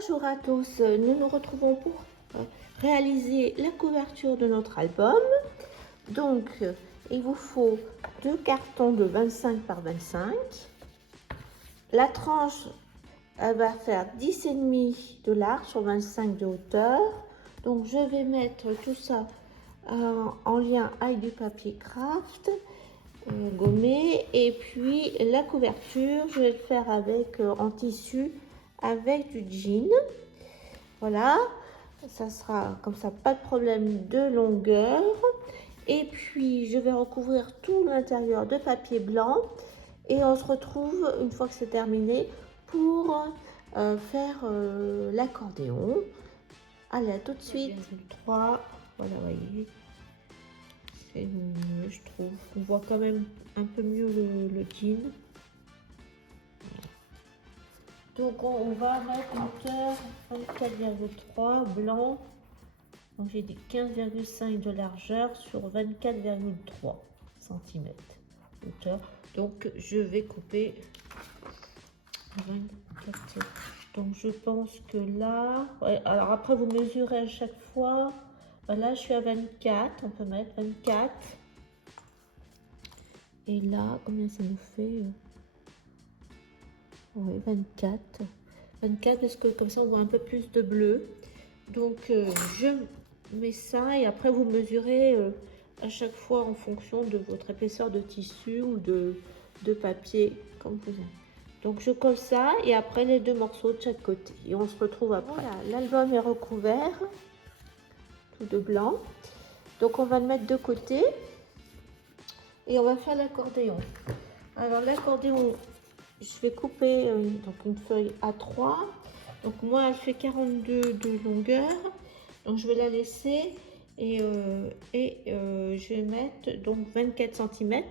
Bonjour à tous, nous nous retrouvons pour réaliser la couverture de notre album. Donc, il vous faut 2 cartons de 25 par 25. La tranche, elle va faire 10,5 de large sur 25 de hauteur. Donc, je vais mettre tout ça en lien avec du papier craft gommé. Et puis, la couverture, je vais le faire avec en tissu avec du jean. Voilà, ça sera comme ça, pas de problème de longueur. Et puis je vais recouvrir tout l'intérieur de papier blanc et on se retrouve une fois que c'est terminé pour faire l'accordéon. Allez, à tout de suite. 3, voilà, voyez, c'est mieux, je trouve. On voit quand même un peu mieux le jean. Donc on va mettre une hauteur 24,3 blanc. Donc j'ai dit 15,5 de largeur sur 24,3 cm hauteur. Donc je vais couper 24. Donc je pense que là, ouais, alors après vous mesurez à chaque fois. Là je suis à 24, on peut mettre 24. Et là, combien ça nous fait? Oui, 24. 24 parce que comme ça on voit un peu plus de bleu. Donc je mets ça et après vous mesurez à chaque fois en fonction de votre épaisseur de tissu ou de papier comme vous avez. Donc je colle ça et après les deux morceaux de chaque côté et on se retrouve après. Voilà, l'album est recouvert tout de blanc. Donc on va le mettre de côté et on va faire l'accordéon. Alors l'accordéon, je vais couper donc une feuille A3. Donc moi elle fait 42 de longueur. Donc je vais la laisser et je vais mettre donc 24 cm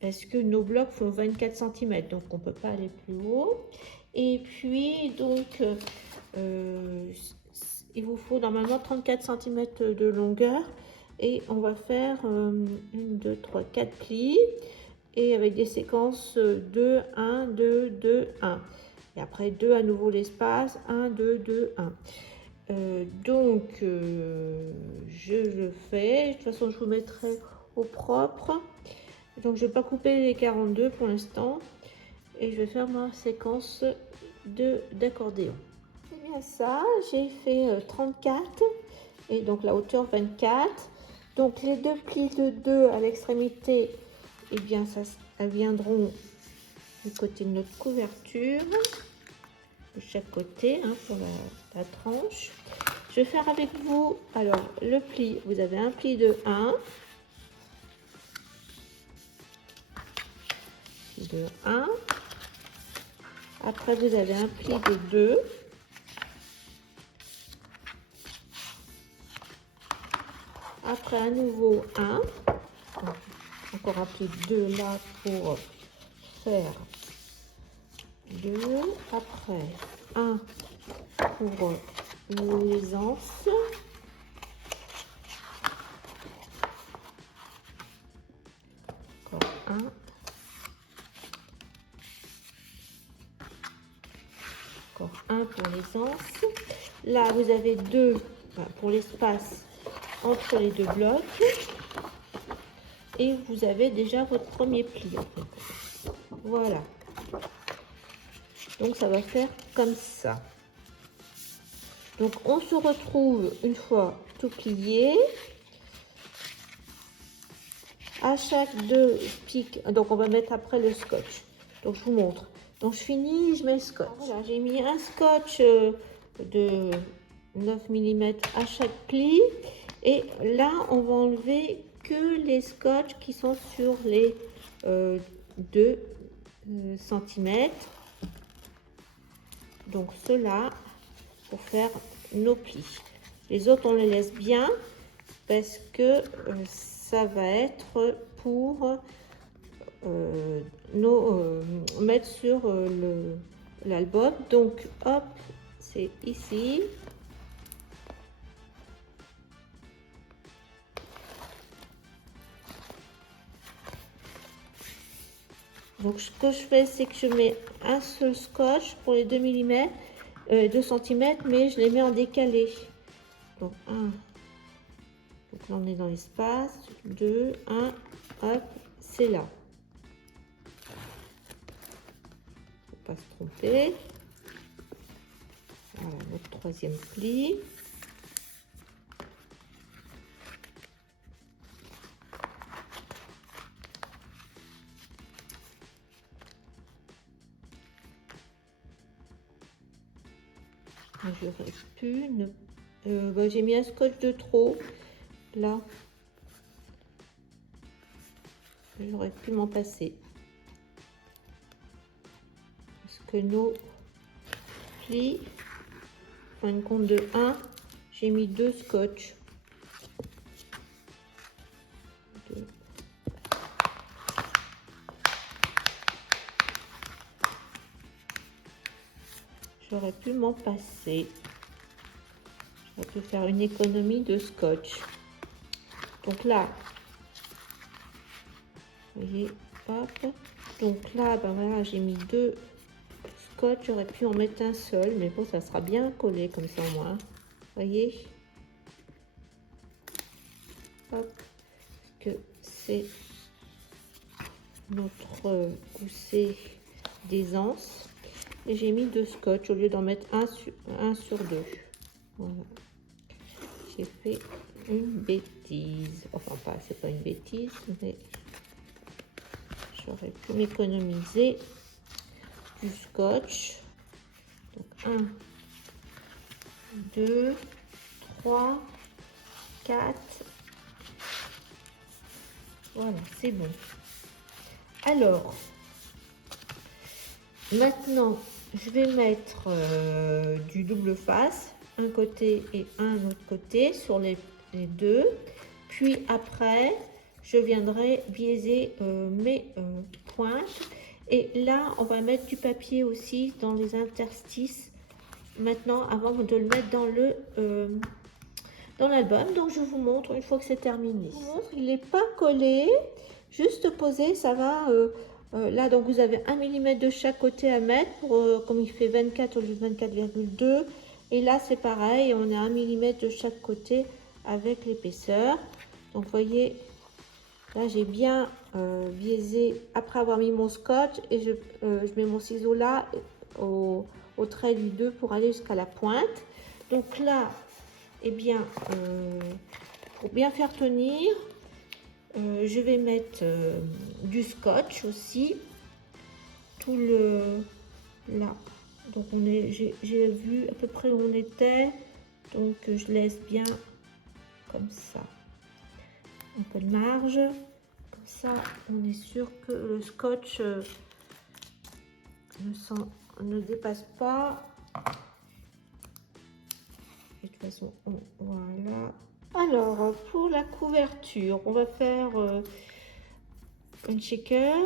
parce que nos blocs font 24 cm. Donc on ne peut pas aller plus haut. Et puis donc il vous faut normalement 34 cm de longueur. Et on va faire 1, 2, 3, 4 plis. Et avec des séquences 2, 1, 2, 2, 1. Et après 2 à nouveau l'espace, 1, 2, 2, 1. Donc je le fais. De toute façon je vous mettrai au propre. Donc je ne vais pas couper les 42 pour l'instant. Et je vais faire ma séquence d'accordéon. C'est bien ça, j'ai fait 34. Et donc la hauteur 24. Donc les deux plis de 2 à l'extrémité, et bien ça, elles viendront du côté de notre couverture, de chaque côté pour la tranche. Je vais faire avec vous, alors le pli, vous avez un pli de 1, après vous avez un pli de 2, après à nouveau 1, encore un pli de 2 là pour faire 2, après 1 pour l'aisance, encore 1, encore 1 pour l'aisance. Là vous avez 2 pour l'espace entre les deux blocs et vous avez déjà votre premier pli en fait. Voilà, donc ça va faire comme ça. Donc on se retrouve une fois tout plié. À chaque 2 pics, donc on va mettre après le scotch. Donc je vous montre. Donc je finis, je mets le scotch. Voilà, j'ai mis un scotch de 9 mm à chaque pli. Et là, on va enlever que les scotch qui sont sur les 2 cm. Donc ceux-là, pour faire nos plis. Les autres, on les laisse bien parce que ça va être pour mettre sur l'album. Donc hop, c'est ici. Donc ce que je fais, c'est que je mets un seul scotch pour les 2 mm 2 cm, mais je les mets en décalé. Donc 1, donc là on est dans l'espace, 2, 1, hop, c'est là. Faut pas se tromper. Voilà, notre troisième pli. J'aurais pu ne... j'ai mis un scotch de trop là, j'aurais pu m'en passer parce que nos plis font une compte de 1, j'ai mis 2 scotch. 2. J'aurais pu m'en passer. J'aurais pu faire une économie de scotch. Donc là, vous voyez, hop. Donc là, ben voilà, j'ai mis 2 scotch. J'aurais pu en mettre un seul, mais bon, ça sera bien collé comme ça au moins. Vous voyez, hop, que c'est notre gousset d'aisance. Et j'ai mis 2 scotch au lieu d'en mettre un sur 2. Voilà. J'ai fait une bêtise. Enfin, pas, c'est pas une bêtise, mais j'aurais pu m'économiser du scotch. Donc 1, 2, 3, 4. Voilà, c'est bon. Alors, maintenant, je vais mettre du double face, un côté et un autre côté sur les deux. Puis après, je viendrai biaiser mes pointes. Et là, on va mettre du papier aussi dans les interstices maintenant avant de le mettre dans l'album. Donc, je vous montre une fois que c'est terminé. Je vous montre, il n'est pas collé, juste posé, ça va. Là, donc vous avez 1 mm de chaque côté à mettre, pour, comme il fait 24 au lieu de 24,2. Et là, c'est pareil, on a 1 mm de chaque côté avec l'épaisseur. Donc, vous voyez, là, j'ai bien biaisé après avoir mis mon scotch. Et je mets mon ciseau là, au trait du 2 pour aller jusqu'à la pointe. Donc là, eh bien, pour bien faire tenir, je vais mettre du scotch aussi, tout le là. Donc j'ai vu à peu près où on était, donc je laisse bien comme ça, un peu de marge, comme ça on est sûr que le scotch ne dépasse pas. Et de toute façon, voilà. Alors pour la couverture, on va faire un shaker.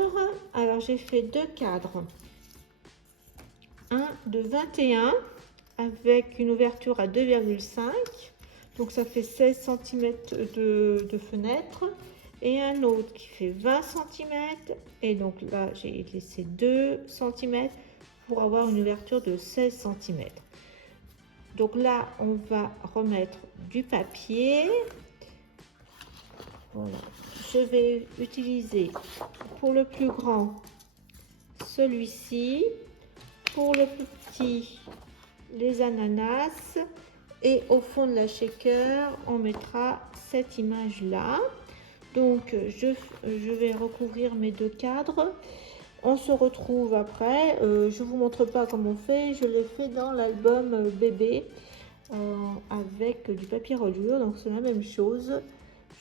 Alors j'ai fait 2 cadres, un de 21 avec une ouverture à 2,5, donc ça fait 16 cm de fenêtre, et un autre qui fait 20 cm, et donc là j'ai laissé 2 cm pour avoir une ouverture de 16 cm. Donc là on va remettre du papier. Voilà. Je vais utiliser pour le plus grand celui-ci, pour le plus petit les ananas, et au fond de la shaker on mettra cette image là. Donc je vais recouvrir mes 2 cadres. On se retrouve après. Je vous montre pas comment on fait, je le fais dans l'album bébé avec du papier reliure, donc c'est la même chose.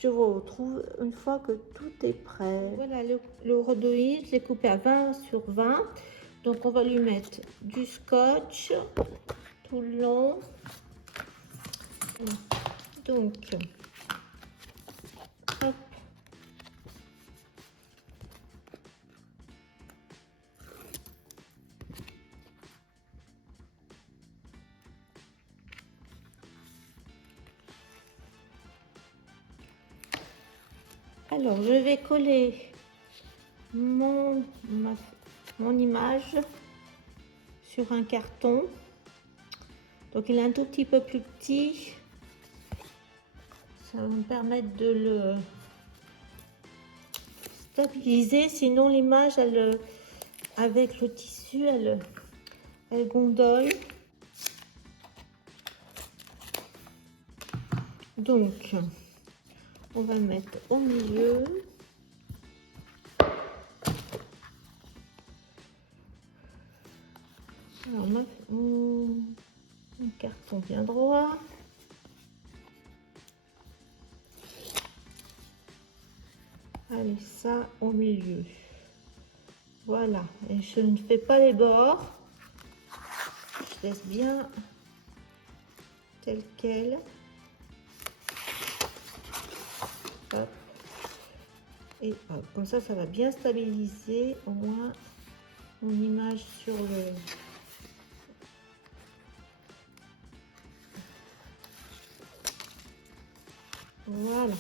Je vous retrouve une fois que tout est prêt. Voilà, le rhodoïde, je l'ai coupé à 20 sur 20. Donc on va lui mettre du scotch tout le long. Donc, hop. Alors, je vais coller mon image sur un carton. Donc il est un tout petit peu plus petit. Ça va me permettre de le stabiliser. Sinon l'image, elle, avec le tissu, elle gondole. Donc, on va le mettre au milieu. Alors, un carton bien droit. Allez, ça au milieu. Voilà. Et je ne fais pas les bords. Je laisse bien tel quel. Hop. Et hop, comme ça va bien stabiliser au moins mon image sur le... Voilà.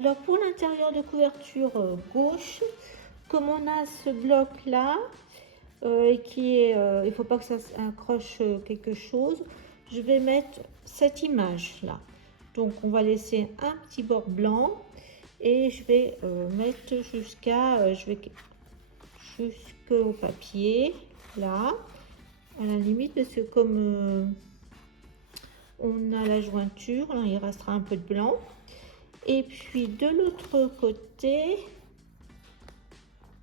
Alors pour l'intérieur de couverture gauche, comme on a ce bloc là, qui est, il ne faut pas que ça accroche quelque chose, je vais mettre cette image là. Donc on va laisser un petit bord blanc et je vais mettre jusqu'au papier là, à la limite, parce que comme on a la jointure, là, il restera un peu de blanc. Et puis de l'autre côté,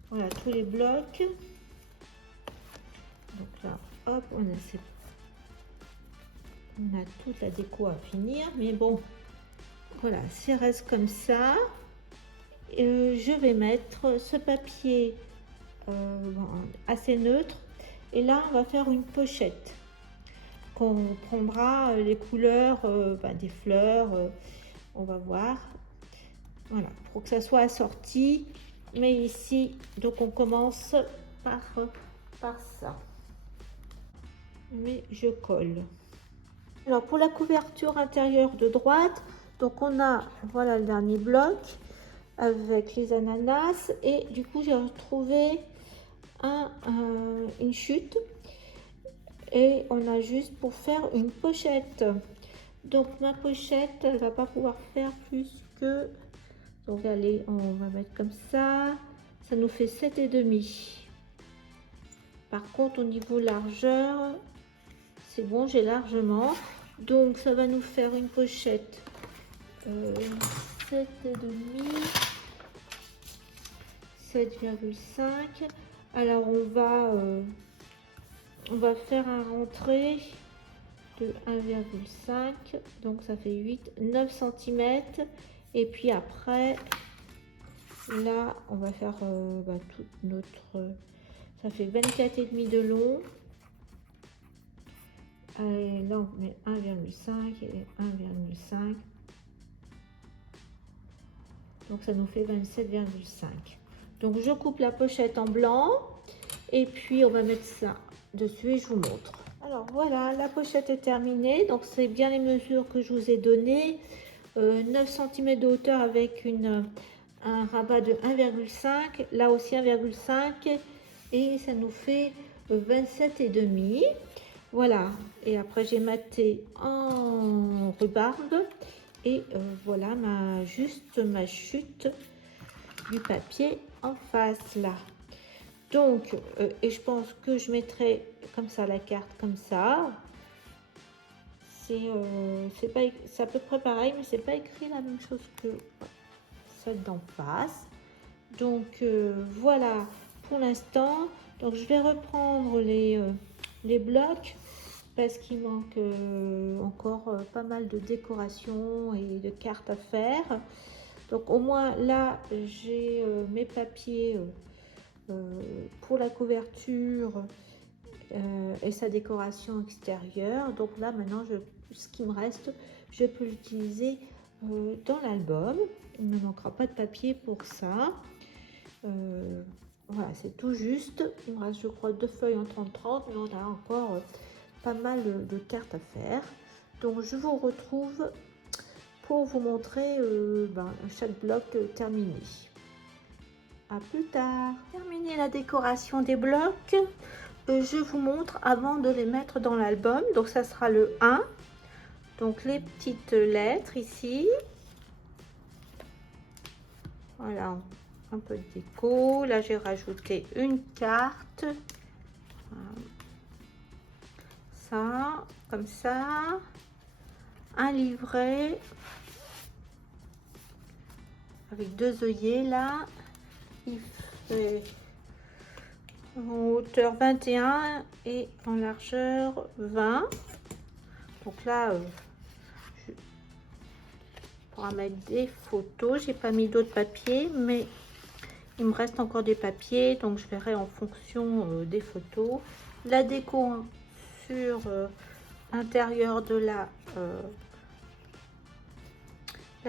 voilà tous les blocs. Donc là, hop, on a toute la déco à finir, mais bon, voilà, ça reste comme ça. Je vais mettre ce papier assez neutre, et là on va faire une pochette qu'on prendra les couleurs des fleurs, on va voir, voilà, pour que ça soit assorti. Mais ici, donc on commence par ça, mais je colle. Alors pour la couverture intérieure de droite, donc on a, voilà, le dernier bloc avec les ananas, et du coup j'ai retrouvé une chute, et on a juste pour faire une pochette. Donc ma pochette, elle va pas pouvoir faire plus que, donc allez, on va mettre comme ça nous fait 7,5. Par contre au niveau largeur, c'est bon, j'ai largement, donc ça va nous faire une pochette 7,5, 7,5. Alors on va faire un rentré de 1,5, donc ça fait 9 cm. Et puis après, là, on va faire toute notre... Ça fait 24,5 de long. Allez, là, on met 1,5 et 1,5. Donc ça nous fait 27,5. Donc je coupe la pochette en blanc. Et puis on va mettre ça dessus et je vous montre. Alors voilà, la pochette est terminée. Donc c'est bien les mesures que je vous ai données. 9 cm de hauteur avec un rabat de 1,5. Là aussi 1,5. Et ça nous fait 27,5. Voilà. Et après j'ai maté en rhubarbe. Et voilà juste ma chute du papier en face là. Donc, et je pense que je mettrai comme ça la carte comme ça. C'est à peu près pareil, mais c'est pas écrit la même chose que celle d'en face. Donc voilà pour l'instant. Donc je vais reprendre les blocs parce qu'il manque encore pas mal de décoration et de cartes à faire. Donc au moins là j'ai mes papiers pour la couverture et sa décoration extérieure. Donc là maintenant ce qui me reste, je peux l'utiliser dans l'album. Il ne manquera pas de papier pour ça. Voilà, c'est tout juste. Il me reste, je crois, 2 feuilles en 30-30, mais on a encore pas mal de cartes à faire. Donc je vous retrouve pour vous montrer chaque bloc terminé. À plus tard. Terminer la décoration des blocs, je vous montre avant de les mettre dans l'album. Donc ça sera le 1. Donc les petites lettres ici. Voilà, un peu de déco. Là j'ai rajouté une carte. Ça, comme ça. Un livret avec 2 œillets là. Il fait en hauteur 21 et en largeur 20. Donc là, je pourrais mettre des photos. J'ai pas mis d'autres papiers, mais il me reste encore des papiers, donc je verrai en fonction des photos. La déco sur l'intérieur de la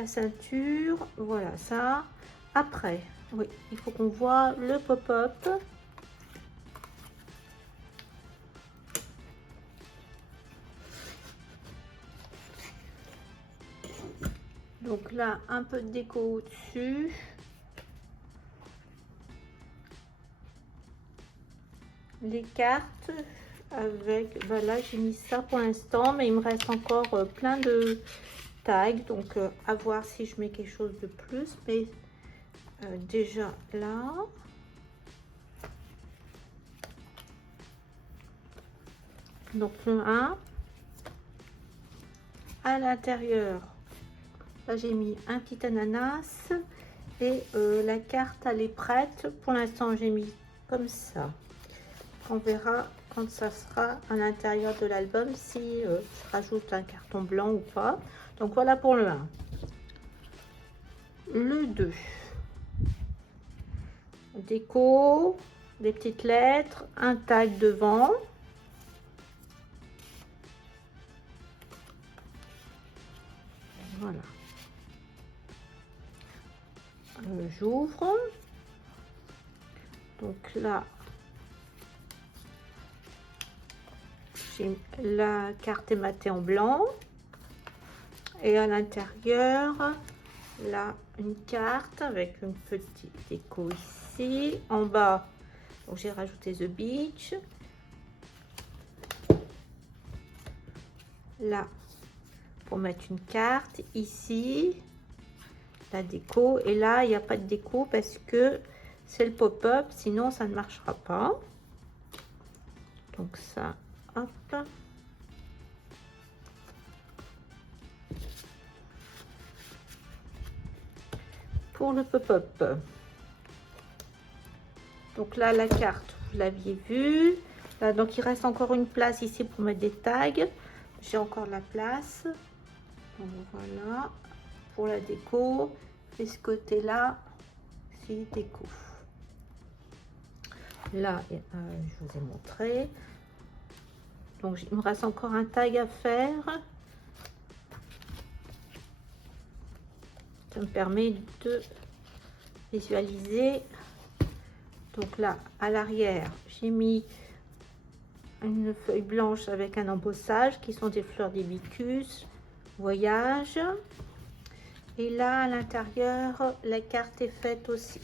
ceinture, voilà ça. Après, oui, il faut qu'on voit le pop-up. Donc là, un peu de déco au-dessus. Les cartes avec, bah là j'ai mis ça pour l'instant, mais il me reste encore plein de tags, donc à voir si je mets quelque chose de plus, mais déjà là. Donc le 1. À l'intérieur, là j'ai mis un petit ananas et la carte elle est prête. Pour l'instant j'ai mis comme ça. On verra quand ça sera à l'intérieur de l'album si je rajoute un carton blanc ou pas. Donc voilà pour le 1. Le 2. Déco, des petites lettres, un tag devant. Voilà. J'ouvre. Donc là, la carte est matée en blanc. Et à l'intérieur, là, une carte avec une petite déco ici. En bas, j'ai rajouté The Beach. Là, pour mettre une carte. Ici, la déco. Et là, il n'y a pas de déco parce que c'est le pop-up. Sinon, ça ne marchera pas. Donc ça, hop. Pour le pop-up. Donc là, la carte, vous l'aviez vue. Là, donc il reste encore une place ici pour mettre des tags. J'ai encore la place. Donc voilà. Pour la déco. Et ce côté-là, c'est déco. Là, je vous ai montré. Donc il me reste encore un tag à faire. Ça me permet de visualiser. Donc là, à l'arrière, j'ai mis une feuille blanche avec un embossage qui sont des fleurs d'hibiscus, voyage. Et là, à l'intérieur, la carte est faite aussi.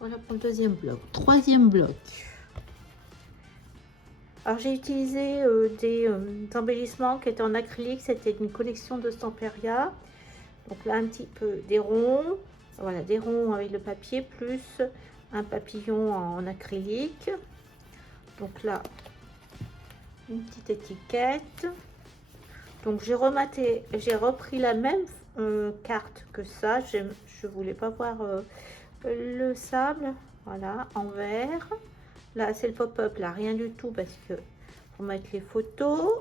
Voilà pour le deuxième bloc. Troisième bloc. Alors j'ai utilisé des embellissements qui étaient en acrylique. C'était une collection de Stamperia. Donc là, un petit peu des ronds. Voilà, des ronds avec le papier, plus un papillon en acrylique. Donc là, une petite étiquette. Donc j'ai rematé, j'ai repris la même carte que ça. Je voulais pas voir le sable. Voilà, en vert. Là, c'est le pop-up, là, rien du tout parce que pour mettre les photos.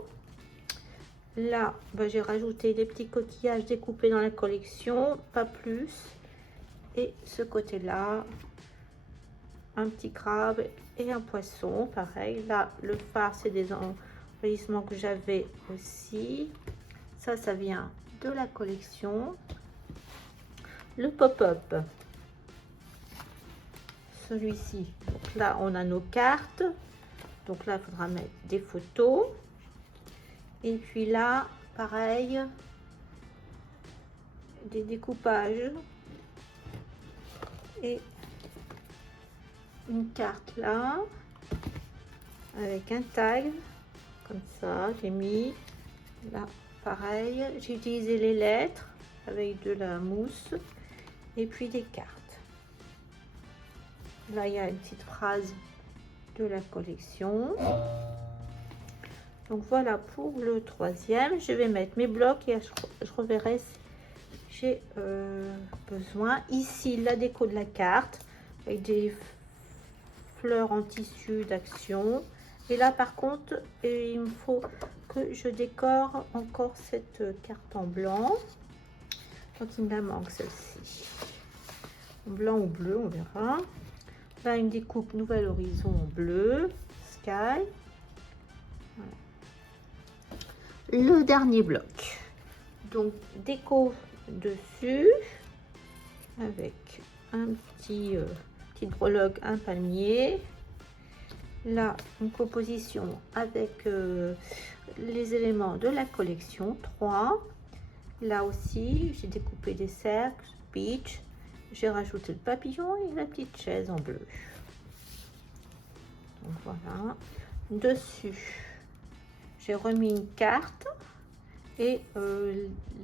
Là, bah, j'ai rajouté des petits coquillages découpés dans la collection, pas plus. Et ce côté-là, un petit crabe et un poisson, pareil. Là, le phare, c'est des embellissements que j'avais aussi. Ça vient de la collection. Le pop-up, celui-ci. Donc là, on a nos cartes. Donc là, il faudra mettre des photos. Et puis là, pareil, des découpages. Et une carte là, avec un tag, comme ça, j'ai mis. Là, pareil, j'ai utilisé les lettres avec de la mousse. Et puis des cartes. Là, il y a une petite phrase de la collection. Donc voilà pour le troisième. Je vais mettre mes blocs et je reverrai si j'ai besoin. Ici, la déco de la carte avec des fleurs en tissu d'action. Et là, par contre, il me faut que je décore encore cette carte en blanc. Donc, il me manque celle-ci. Blanc ou bleu, on verra. Là, une découpe Nouvel Horizon en bleu, sky. Voilà. Le dernier bloc. Donc, déco dessus avec un petite breloque, un palmier. là une composition avec les éléments de la collection 3. Là aussi j'ai découpé des cercles peach, j'ai rajouté le papillon et la petite chaise en bleu. Donc voilà, dessus j'ai remis une carte et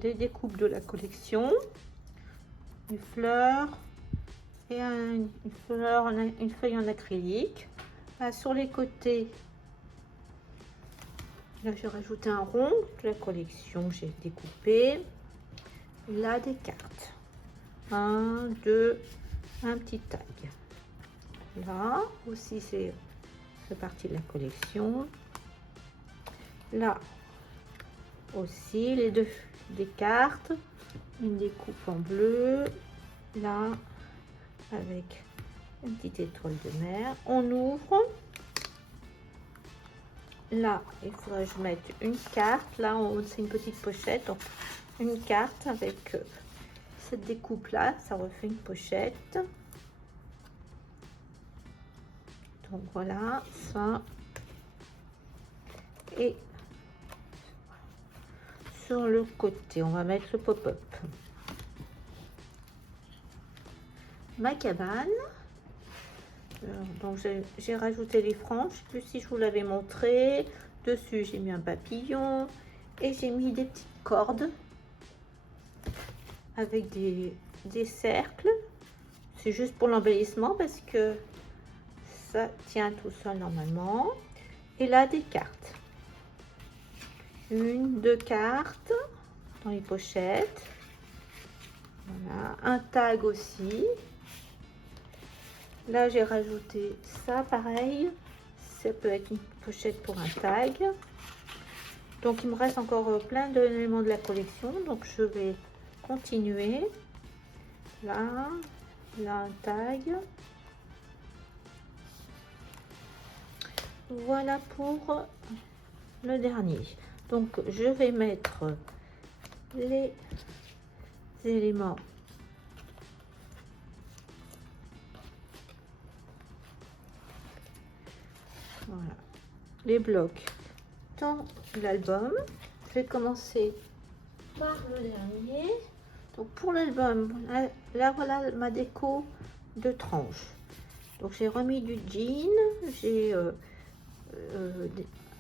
les découpes de la collection, une fleur et une feuille en acrylique. Là, sur les côtés, là j'ai rajouté un rond de la collection que j'ai découpé. Là des cartes, 1, 2, un petit tag. Là aussi c'est partie de la collection. Là aussi les deux des cartes, une découpe en bleu, là avec une petite étoile de mer. On ouvre, là il faudrait que je mette une carte, là c'est une petite pochette, donc une carte avec cette découpe là, ça refait une pochette. Donc voilà ça. Et sur le côté, on va mettre le pop-up. Ma cabane. Donc j'ai rajouté les franges. Je sais plus si je vous l'avais montré. Dessus, j'ai mis un papillon et j'ai mis des petites cordes avec des cercles. C'est juste pour l'embellissement parce que ça tient tout seul normalement. Et là, des cartes. 1, 2 cartes dans les pochettes. Voilà, un tag aussi. Là, j'ai rajouté ça, pareil. Ça peut être une pochette pour un tag. Donc, il me reste encore plein d'éléments de la collection. Donc, je vais continuer. Là, un tag. Voilà pour le dernier. Donc, je vais mettre les éléments voilà, les blocs dans l'album. Je vais commencer par le dernier. Donc pour l'album, là voilà ma déco de tranches. Donc j'ai remis du jean, j'ai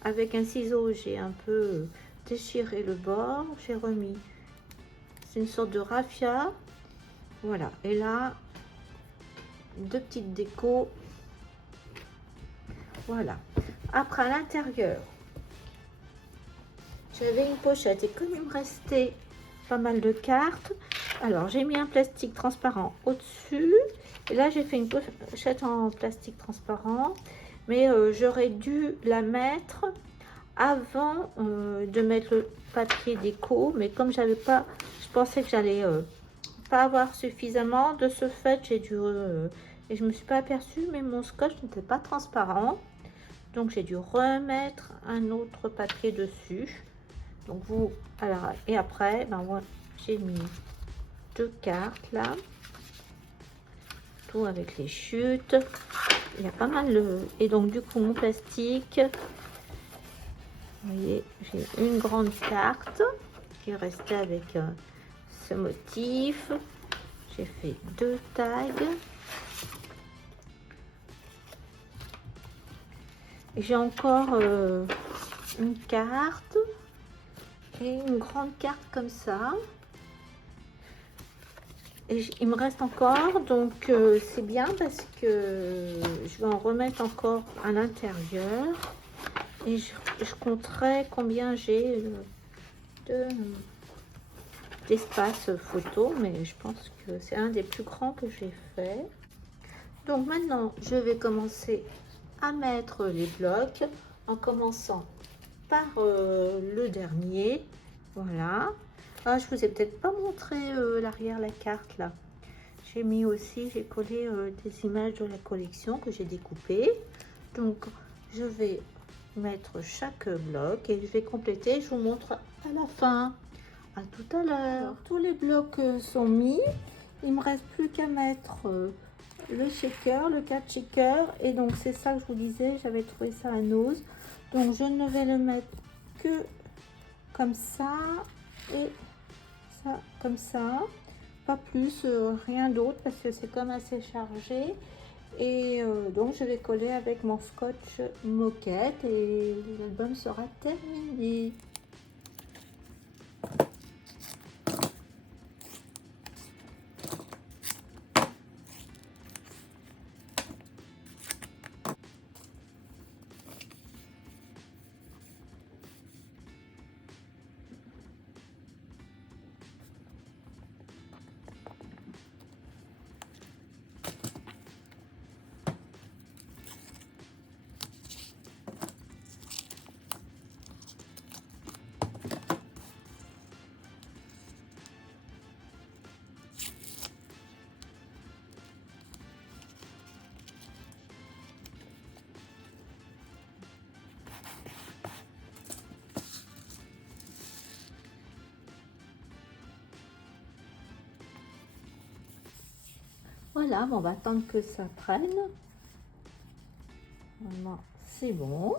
avec un ciseau j'ai un peu déchiré le bord, j'ai remis, c'est une sorte de raffia, voilà. Et là deux petites décos, voilà. Après à l'intérieur, j'avais une pochette et comme il me restait pas mal de cartes, alors j'ai mis un plastique transparent au-dessus et là j'ai fait une pochette en plastique transparent, mais j'aurais dû la mettre avant de mettre le papier déco, mais comme j'avais pas, je pensais que j'allais pas avoir suffisamment, de ce fait j'ai dû et je me suis pas aperçue, mais mon scotch n'était pas transparent, donc j'ai dû remettre un autre papier dessus. Donc vous, alors, et après, ben moi, j'ai mis deux cartes là, tout avec les chutes. Il y a pas mal et donc du coup mon plastique, vous voyez, j'ai une grande carte qui est restée avec ce motif. J'ai fait deux tags. Et j'ai encore une carte. Et une grande carte comme ça, et il me reste encore, donc c'est bien parce que je vais en remettre encore à l'intérieur et je compterai combien j'ai d'espace photo, mais je pense que c'est un des plus grands que j'ai fait. Donc maintenant je vais commencer à mettre les blocs en commençant par le dernier. Voilà. Ah, je vous ai peut-être pas montré l'arrière, la carte là. J'ai mis aussi, j'ai collé des images de la collection que j'ai découpées. Donc je vais mettre chaque bloc et je vais compléter. Je vous montre à la fin. À tout à l'heure. Tous les blocs sont mis. Il me reste plus qu'à mettre le shaker, le 4 shaker. Et donc c'est ça que je vous disais, j'avais trouvé ça à Nose. Donc je ne vais le mettre que comme ça et ça comme ça. Pas plus, rien d'autre parce que c'est comme assez chargé. Et donc je vais coller avec mon scotch moquette et l'album sera terminé. Voilà, on va attendre que ça prenne. Voilà, c'est bon.